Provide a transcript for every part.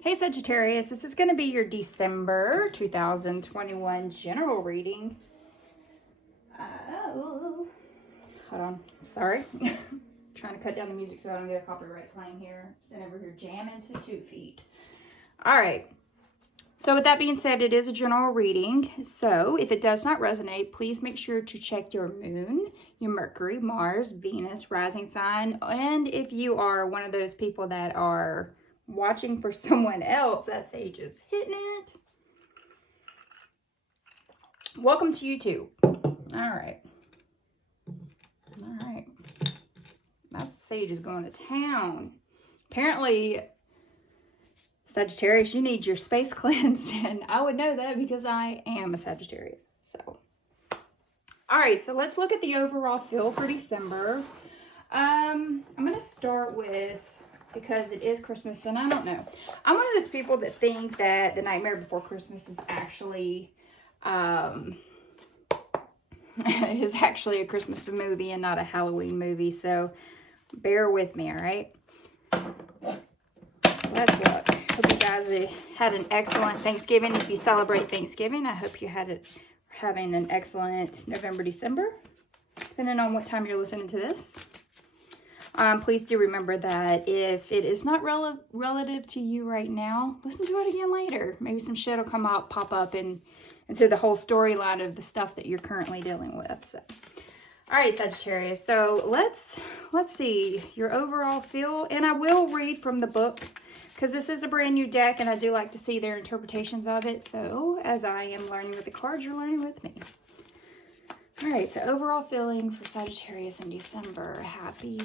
Hey Sagittarius, this is going to be your December 2021 general reading. Hold on, sorry. Trying to cut down the music so I don't get a copyright claim here. Sitting over here jamming to 2 feet. All right. So with that being said, it is a general reading. So if it does not resonate, please make sure to check your moon, your Mercury, Mars, Venus, rising sign. And if you are one of those people that are watching for someone else, that Sage is hitting it. Welcome to YouTube. All right. That Sage is going to town. Apparently, Sagittarius, you need your space cleansed, and I would know that because I am a Sagittarius. So, all right, so let's look at the overall feel for December. I'm going to start with, because it is Christmas, and I don't know. I'm one of those people that think that The Nightmare Before Christmas is actually a Christmas movie and not a Halloween movie. So bear with me, all right? Let's look. Hope you guys had an excellent Thanksgiving. If you celebrate Thanksgiving, I hope you had having an excellent November, December, depending on what time you're listening to this. Please do remember that if it is not relative to you right now, listen to it again later. Maybe some shit will pop up into the whole storyline of the stuff that you're currently dealing with. So, all right, Sagittarius. So let's see your overall feel, and I will read from the book because this is a brand new deck, and I do like to see their interpretations of it. So as I am learning with the cards, you're learning with me. All right, so overall feeling for Sagittarius in December. Happy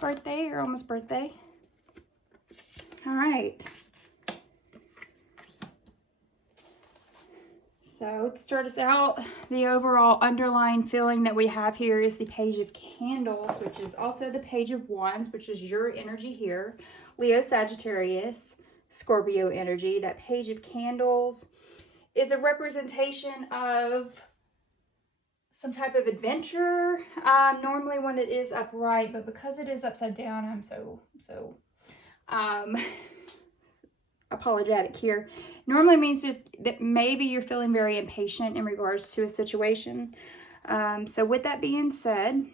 birthday or almost birthday. All right. So to start us out, the overall underlying feeling that we have here is the Page of Candles, which is also the Page of Wands, which is your energy here. Leo, Sagittarius, Scorpio energy. That Page of Candles is a representation of some type of adventure, normally when it is upright, but because it is upside down, I'm so apologetic here. Normally means that maybe you're feeling very impatient in regards to a situation. So with that being said,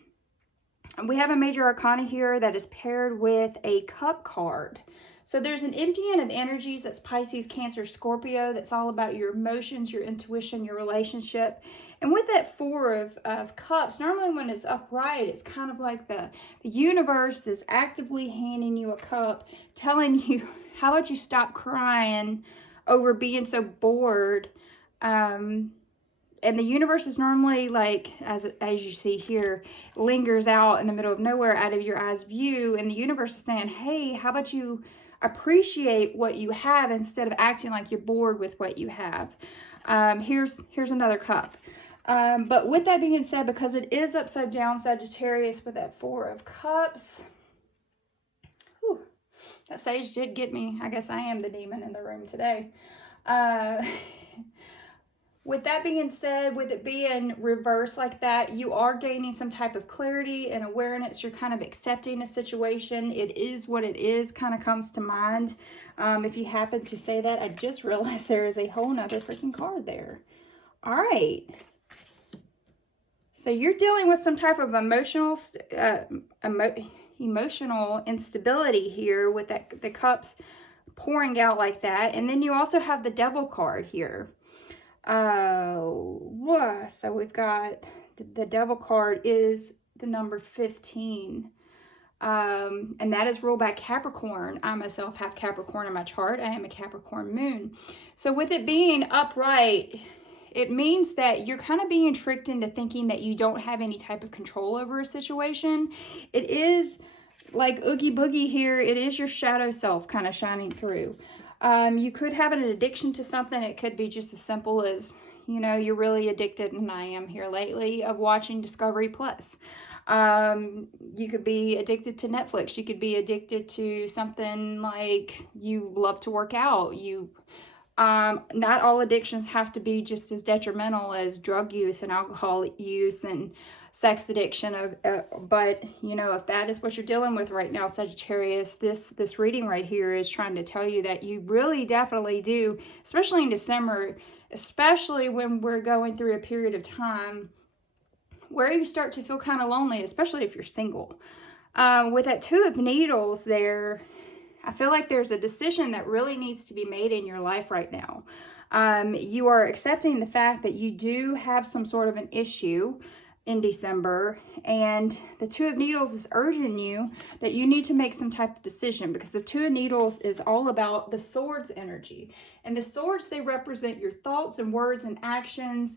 we have a major arcana here that is paired with a cup card. So there's an emptying of energies. That's Pisces, Cancer, Scorpio. That's all about your emotions, your intuition, your relationship. And with that Four of Cups, normally when it's upright, it's kind of like the universe is actively handing you a cup, telling you, how about you stop crying over being so bored? And the universe is normally like, as you see here, lingers out in the middle of nowhere out of your eyes view. And the universe is saying, hey, how about you appreciate what you have instead of acting like you're bored with what you have? Here's another cup. But with that being said, because it is upside down, Sagittarius, with that Four of Cups, whew, that Sage did get me. I guess I am the demon in the room today. With that being said, with it being reversed like that, you are gaining some type of clarity and awareness. You're kind of accepting a situation. It is what it is, kind of comes to mind. If you happen to say that, I just realized there is a whole nother freaking card there. All right. So you're dealing with some type of emotional instability here with the cups pouring out like that. And then you also have the Devil card here. So we've got the Devil card is the number 15. And that is ruled by Capricorn. I myself have Capricorn in my chart. I am a Capricorn moon. So with it being upright, it means that you're kind of being tricked into thinking that you don't have any type of control over a situation. It is like Oogie Boogie here. It is your shadow self kind of shining through. You could have an addiction to something. It could be just as simple as, you know, you're really addicted, and I am here lately, of watching Discovery Plus. You could be addicted to Netflix. You could be addicted to something like you love to work out. Not all addictions have to be just as detrimental as drug use and alcohol use and sex addiction. But, you know, if that is what you're dealing with right now, Sagittarius, this reading right here is trying to tell you that you really definitely do, especially in December, especially when we're going through a period of time where you start to feel kind of lonely, especially if you're single. With that Two of Needles there, I feel like there's a decision that really needs to be made in your life right now. You are accepting the fact that you do have some sort of an issue in December, and the Two of Needles is urging you that you need to make some type of decision, because the Two of Needles is all about the swords energy. And the swords, they represent your thoughts and words and actions.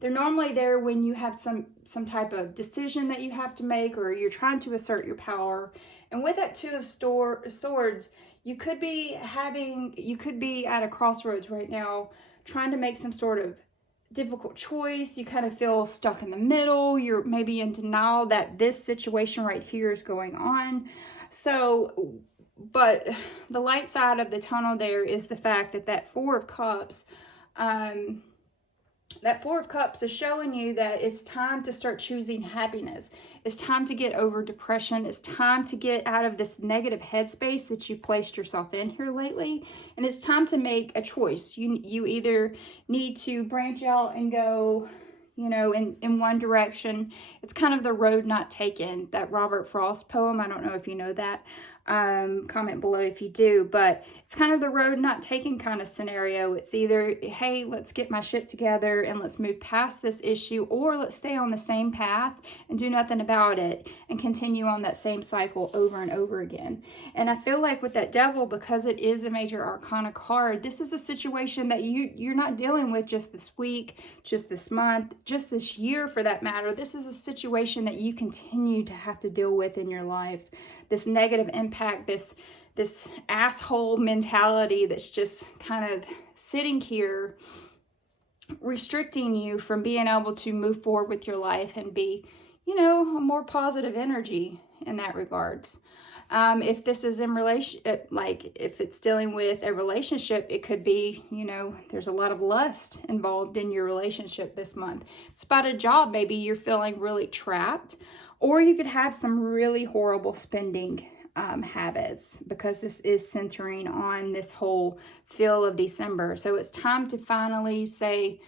They're normally there when you have some type of decision that you have to make, or you're trying to assert your power. And with that Two of Swords, you could be at a crossroads right now, trying to make some sort of difficult choice. You kind of feel stuck in the middle. You're maybe in denial that this situation right here is going on. So, but the light side of the tunnel there is the fact that Four of Cups, that Four of Cups is showing you that it's time to start choosing happiness. It's time to get over depression. It's time to get out of this negative headspace that you placed yourself in here lately. And it's time to make a choice. You either need to branch out and go, you know, in one direction. It's kind of the road not taken, that Robert Frost poem. I don't know if you know that. Comment below if you do, but it's kind of the road not taken kind of scenario. It's either, hey, let's get my shit together and let's move past this issue, or let's stay on the same path and do nothing about it and continue on that same cycle over and over again. And I feel like with that Devil, because it is a major arcana card, this is a situation that you're not dealing with just this week, just this month, just this year for that matter. This is a situation that you continue to have to deal with in your life. This negative impact, this asshole mentality that's just kind of sitting here, restricting you from being able to move forward with your life and be, you know, a more positive energy in that regards. If this is in relation, like if it's dealing with a relationship, it could be, you know, there's a lot of lust involved in your relationship this month. It's about a job. Maybe you're feeling really trapped, or you could have some really horrible spending habits, because this is centering on this whole feel of December. So it's time to finally say,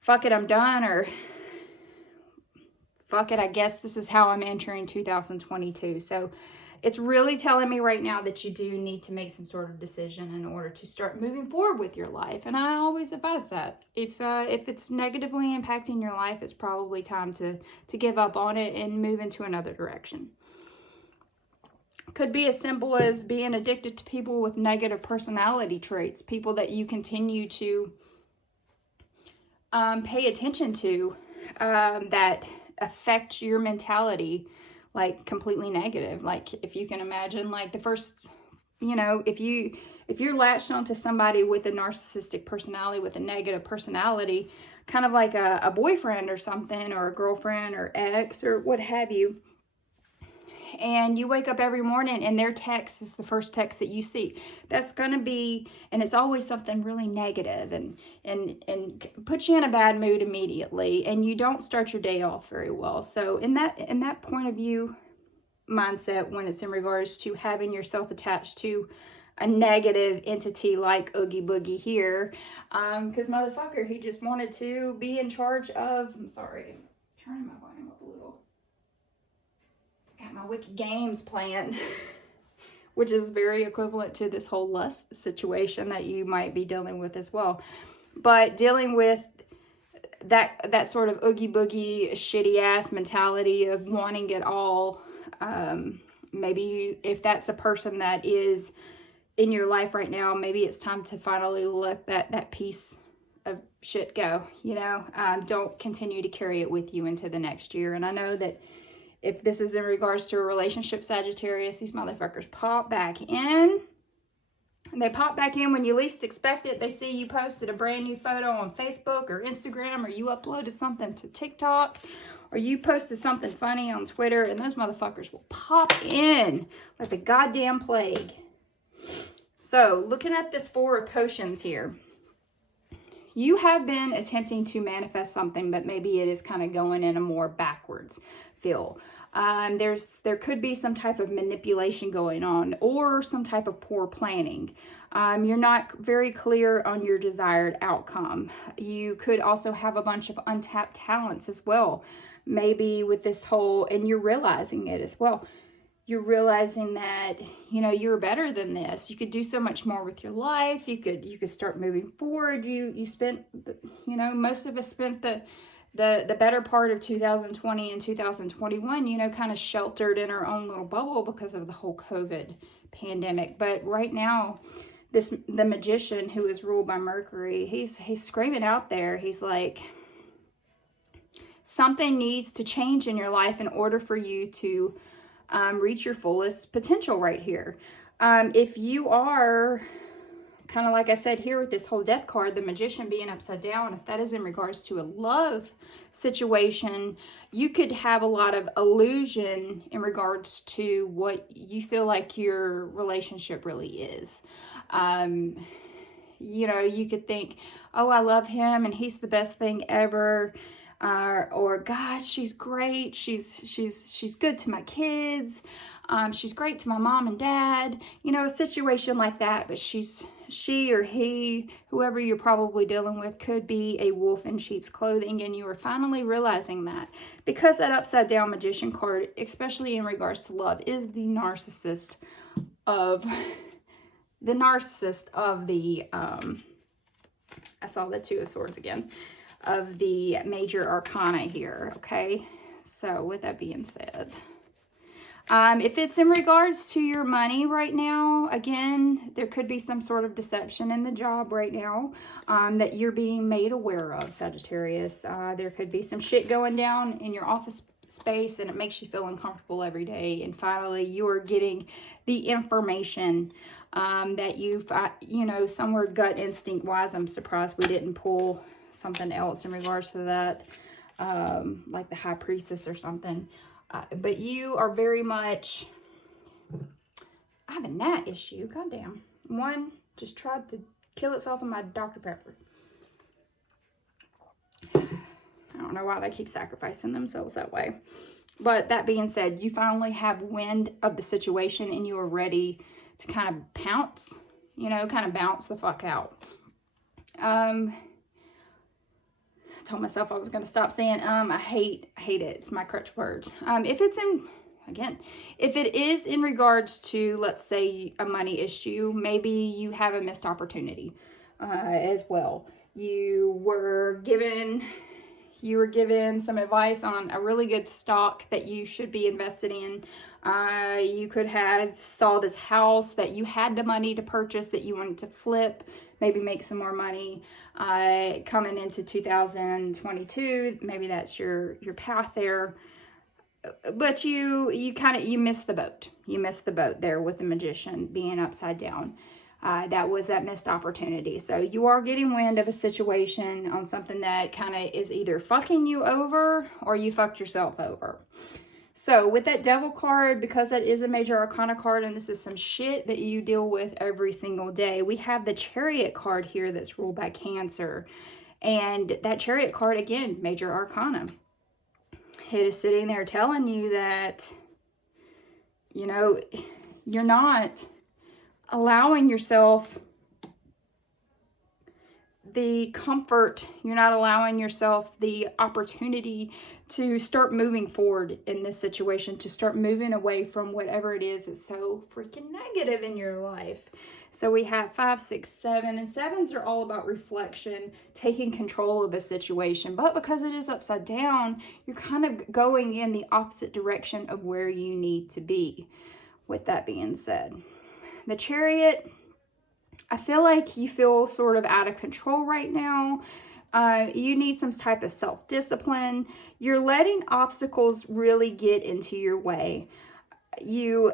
fuck it, I'm done, or fuck it, I guess this is how I'm entering 2022. So it's really telling me right now that you do need to make some sort of decision in order to start moving forward with your life. And I always advise that. If it's negatively impacting your life, it's probably time to give up on it and move into another direction. Could be as simple as being addicted to people with negative personality traits, people that you continue to pay attention to, that affect your mentality, like completely negative. Like if you can imagine, like the first, you know, if you're latched onto somebody with a narcissistic personality, with a negative personality, kind of like a boyfriend or something, or a girlfriend or ex or what have you, and you wake up every morning and their text is the first text that you see, that's going to be, and it's always something really negative and puts you in a bad mood immediately, and you don't start your day off very well. So in that point of view mindset, when it's in regards to having yourself attached to a negative entity like Oogie Boogie here, because motherfucker, he just wanted to be in charge of, I'm sorry, I'm turning my volume up a little. Got my Wicked Games playing, which is very equivalent to this whole lust situation that you might be dealing with as well. But dealing with that sort of Oogie Boogie shitty ass mentality of wanting it all, maybe if that's a person that is in your life right now, maybe it's time to finally let that piece of shit go, you know. Don't continue to carry it with you into the next year. And I know that if this is in regards to a relationship, Sagittarius, these motherfuckers pop back in. And they pop back in when you least expect it. They see you posted a brand new photo on Facebook or Instagram, or you uploaded something to TikTok, or you posted something funny on Twitter, and those motherfuckers will pop in like the goddamn plague. So, looking at this Four of Potions here, You have been attempting to manifest something, but maybe it is kind of going in a more backwards feel. There could be some type of manipulation going on, or some type of poor planning. You're not very clear on your desired outcome. You could also have a bunch of untapped talents as well. Maybe with this whole, and you're realizing it as well. You're realizing that, you know, you're better than this. You could do so much more with your life. You could start moving forward. You spent, you know, most of us spent the better part of 2020 and 2021, you know, kind of sheltered in our own little bubble because of the whole COVID pandemic. But right now, the magician, who is ruled by Mercury, he's screaming out there. He's like, something needs to change in your life in order for you to reach your fullest potential right here. If you are, kind of like I said here with this whole death card, the magician being upside down, if that is in regards to a love situation, you could have a lot of illusion in regards to what you feel like your relationship really is. You know, you could think, oh, I love him and he's the best thing ever. Or gosh, she's great. She's good to my kids. She's great to my mom and dad. You know, a situation like that. But she or he, whoever you're probably dealing with, could be a wolf in sheep's clothing, and you are finally realizing that, because that upside down magician card, especially in regards to love, is the narcissist of the I saw the Two of Swords again, of the major arcana here. Okay, so with that being said, if it's in regards to your money right now, again, there could be some sort of deception in the job right now that you're being made aware of, Sagittarius. There could be some shit going down in your office space and it makes you feel uncomfortable every day. And finally, you're getting the information that you know, somewhere gut instinct wise, I'm surprised we didn't pull something else in regards to that, like the High Priestess or something. But you are very much, I have a gnat issue. Goddamn. One just tried to kill itself in my Dr. Pepper. I don't know why they keep sacrificing themselves that way. But that being said, you finally have wind of the situation and you are ready to kind of pounce, you know, kind of bounce the fuck out. I told myself I was going to stop saying I hate it. It's my crutch word. If it is in regards to, let's say, a money issue, maybe you have a missed opportunity as well. You were given some advice on a really good stock that you should be invested in. You could have saw this house that you had the money to purchase that you wanted to flip, maybe make some more money coming into 2022. Maybe that's your path there. But you missed the boat. You missed the boat there with the magician being upside down. That was that missed opportunity. So you are getting wind of a situation on something that kind of is either fucking you over or you fucked yourself over. So with that Devil card, because that is a major arcana card and this is some shit that you deal with every single day, we have the Chariot card here that's ruled by Cancer. And that Chariot card, again, major arcana. It is sitting there telling you that, you know, you're not allowing yourself the comfort, you're not allowing yourself the opportunity to start moving forward in this situation, to start moving away from whatever it is that's so freaking negative in your life. So we have 5, 6, 7, and 7s are all about reflection, taking control of a situation. But because it is upside down, you're kind of going in the opposite direction of where you need to be. With that being said, the Chariot, I feel like you feel sort of out of control right now. You need some type of self-discipline. You're letting obstacles really get into your way. You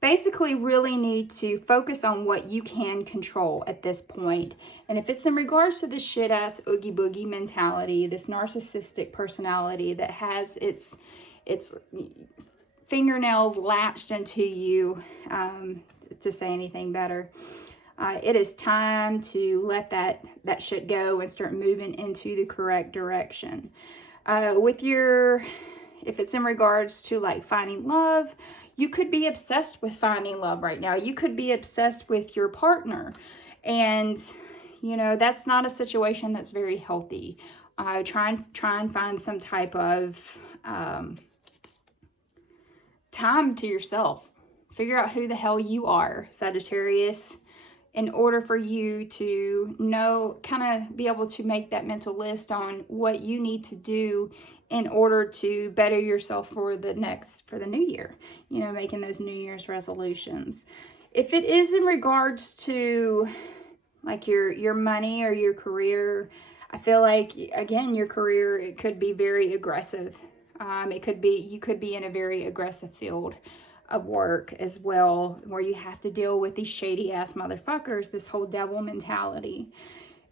basically really need to focus on what you can control at this point. And if it's in regards to this shit-ass oogie boogie mentality, this narcissistic personality that has its fingernails latched into you, to say anything better, It is time to let that shit go and start moving into the correct direction. If it's in regards to like finding love, you could be obsessed with finding love right now. You could be obsessed with your partner. And, you know, that's not a situation that's very healthy. Try and find some type of time to yourself. Figure out who the hell you are, Sagittarius, in order for you to know, kind of be able to make that mental list on what you need to do in order to better yourself for the new year, you know, making those New Year's resolutions. If it is in regards to like your money or your career, I feel like, again, your career, it could be very aggressive. You could be in a very aggressive field of work as well, where you have to deal with these shady ass motherfuckers, this whole devil mentality.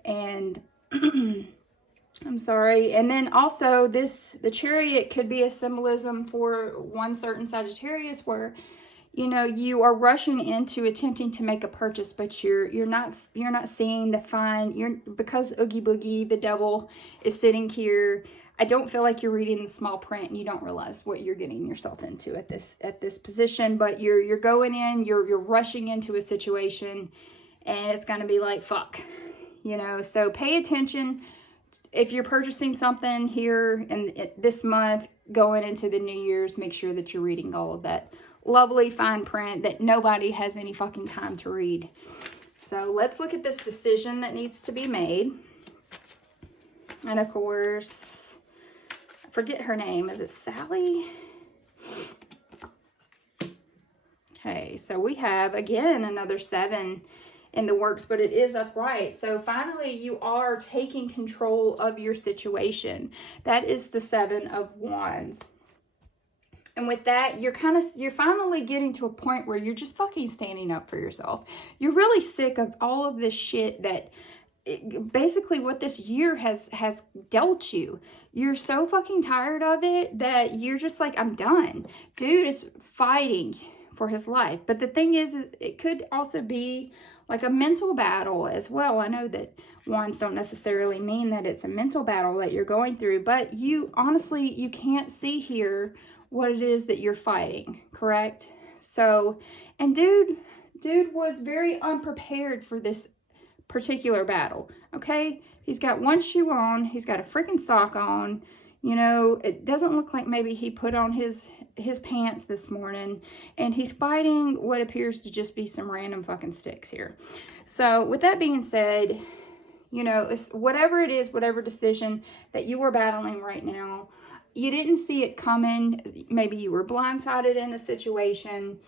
And I'm sorry. And then also the Chariot could be a symbolism for one certain Sagittarius where, you know, you are rushing into attempting to make a purchase, but you're not seeing the fine. Because Oogie Boogie, the devil, is sitting here. I don't feel like you're reading the small print and you don't realize what you're getting yourself into at this position. But you're going in, you're rushing into a situation, and it's going to be like, fuck, you know. So pay attention. If you're purchasing something here in this month, going into the New Year's, make sure that you're reading all of that lovely fine print that nobody has any fucking time to read. So let's look at this decision that needs to be made. And of course, I forget her name. Is it Sally? Okay, so we have, again, another 7 in the works, but it is upright. So finally, you are taking control of your situation. That is the 7 of Wands. And with that, you're finally getting to a point where you're just fucking standing up for yourself. You're really sick of all of this shit that basically what this year has dealt you. You're so fucking tired of it that you're just like, I'm done. Dude is fighting for his life. But the thing is it could also be like a mental battle as well. I know that wands don't necessarily mean that it's a mental battle that you're going through, but you honestly, you can't see here what it is that you're fighting, correct? So, and dude was very unprepared for this particular battle, okay? He's got one shoe on, he's got a freaking sock on, you know, it doesn't look like maybe he put on his pants this morning, and he's fighting what appears to just be some random fucking sticks here. So, with that being said, you know, it's whatever it is, whatever decision that you are battling right now, you didn't see it coming. Maybe you were blindsided in a situation.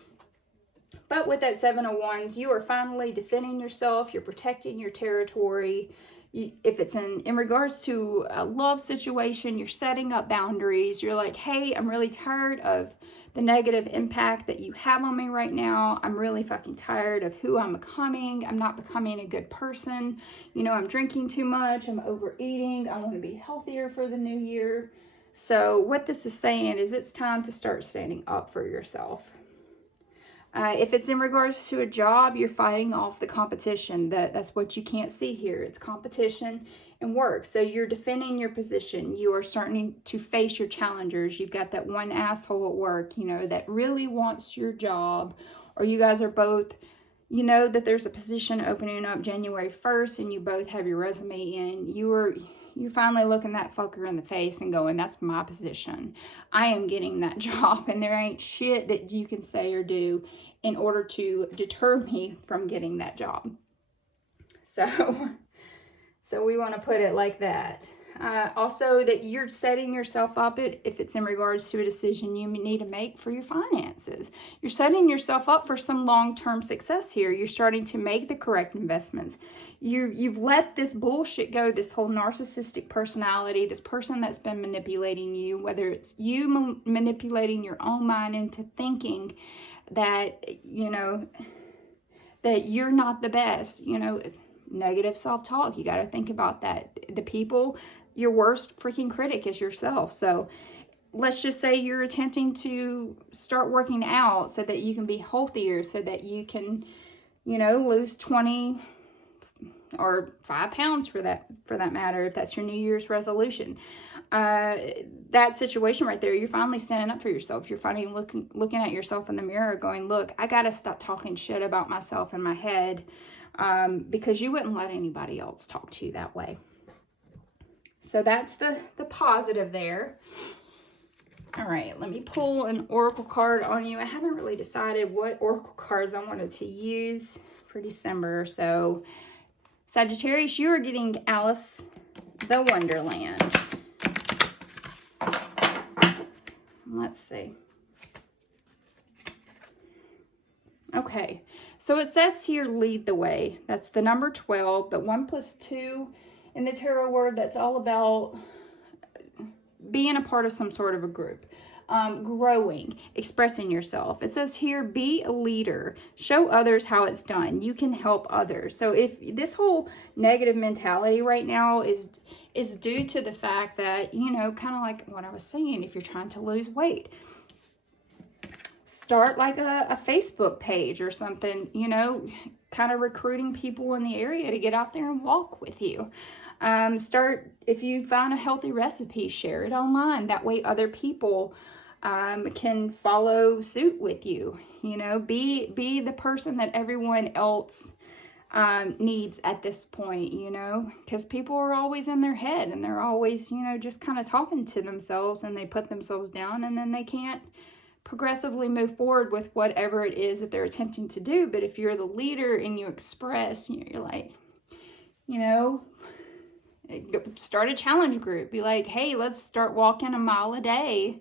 But with that 7 of Wands, you are finally defending yourself. You're protecting your territory. If it's in regards to a love situation, you're setting up boundaries. You're like, hey, I'm really tired of the negative impact that you have on me right now. I'm really fucking tired of who I'm becoming. I'm not becoming a good person. You know, I'm drinking too much. I'm overeating. I want to be healthier for the new year. So what this is saying is it's time to start standing up for yourself. If it's in regards to a job, you're fighting off the competition. That's what you can't see here. It's competition and work. So you're defending your position. You are starting to face your challengers. You've got that one asshole at work, you know, that really wants your job. Or you guys are both, you know, that there's a position opening up January 1st and you both have your resume in. You're finally looking that fucker in the face and going, that's my position. I am getting that job, and there ain't shit that you can say or do in order to deter me from getting that job. So we want to put it like that. Also, that you're setting yourself up, if it's in regards to a decision you need to make for your finances. You're setting yourself up for some long-term success here. You're starting to make the correct investments. You've let this bullshit go, this whole narcissistic personality, this person that's been manipulating you, whether it's you manipulating your own mind into thinking that, you know, that you're not the best, you know, negative self-talk. You got to think about that. The people, your worst freaking critic is yourself. So let's just say you're attempting to start working out so that you can be healthier, so that you can, you know, lose 20 or 5 pounds for that matter, if that's your New Year's resolution. That situation right there, you're finally standing up for yourself. You're finally looking at yourself in the mirror going, look, I got to stop talking shit about myself in my head, because you wouldn't let anybody else talk to you that way. So that's the positive there. All right, let me pull an oracle card on you. I haven't really decided what oracle cards I wanted to use for December. So Sagittarius, you are getting Alice the Wonderland. Let's see. Okay, so it says here, lead the way. That's the number 12, but 1 + 2 in the tarot word, that's all about being a part of some sort of a group, growing, expressing yourself. It says here, be a leader, show others how it's done. You can help others. So if this whole negative mentality right now is due to the fact that, you know, kind of like what I was saying, if you're trying to lose weight, start like a Facebook page or something, you know, kind of recruiting people in the area to get out there and walk with you. Start, if you find a healthy recipe, share it online. That way other people can follow suit with you. You know, be the person that everyone else needs at this point, you know, because people are always in their head and they're always, you know, just kind of talking to themselves, and they put themselves down, and then they can't progressively move forward with whatever it is that they're attempting to do. But if you're the leader and you express, you know, you're like, you know, start a challenge group. Be like, hey, let's start walking a mile a day,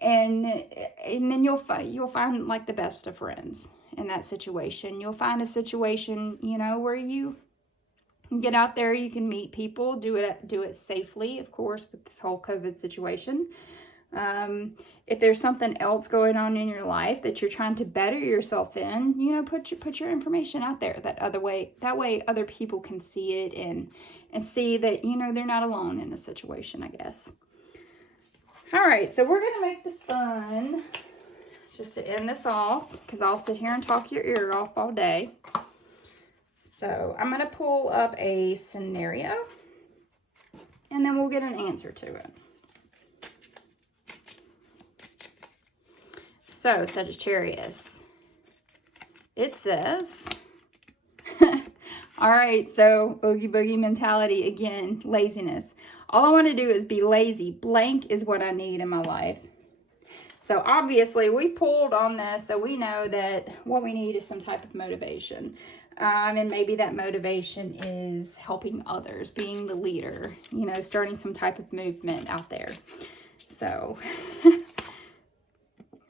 and then you'll find like the best of friends in that situation. You'll find a situation, you know, where you can get out there, you can meet people, do it safely, of course, with this whole COVID situation. If there's something else going on in your life that you're trying to better yourself in, you know, put your information out there. That way other people can see it and see that, you know, they're not alone in the situation, I guess. All right, so we're gonna make this fun, just to end this off, because I'll sit here and talk your ear off all day. So I'm gonna pull up a scenario, and then we'll get an answer to it. So, Sagittarius, it says, all right, so oogie boogie mentality again, laziness. All I want to do is be lazy. Blank is what I need in my life. So obviously we pulled on this, so we know that what we need is some type of motivation. And maybe that motivation is helping others, being the leader, you know, starting some type of movement out there. So...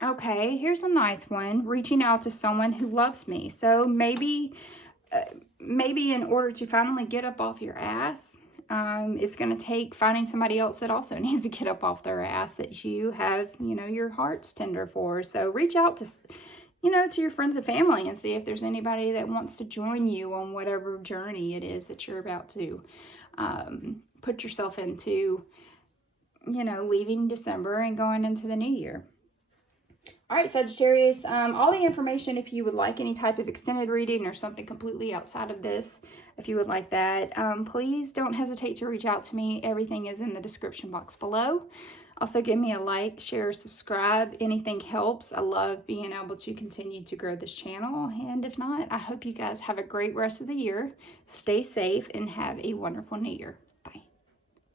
Okay, here's a nice one. Reaching out to someone who loves me. So maybe in order to finally get up off your ass, it's going to take finding somebody else that also needs to get up off their ass, that you have, you know, your heart's tender for. So reach out to, you know, to your friends and family and see if there's anybody that wants to join you on whatever journey it is that you're about to put yourself into, you know, leaving December and going into the new year. All right, Sagittarius, all the information, if you would like any type of extended reading or something completely outside of this, if you would like that, please don't hesitate to reach out to me. Everything is in the description box below. Also, give me a like, share, subscribe. Anything helps. I love being able to continue to grow this channel. And if not, I hope you guys have a great rest of the year. Stay safe and have a wonderful new year.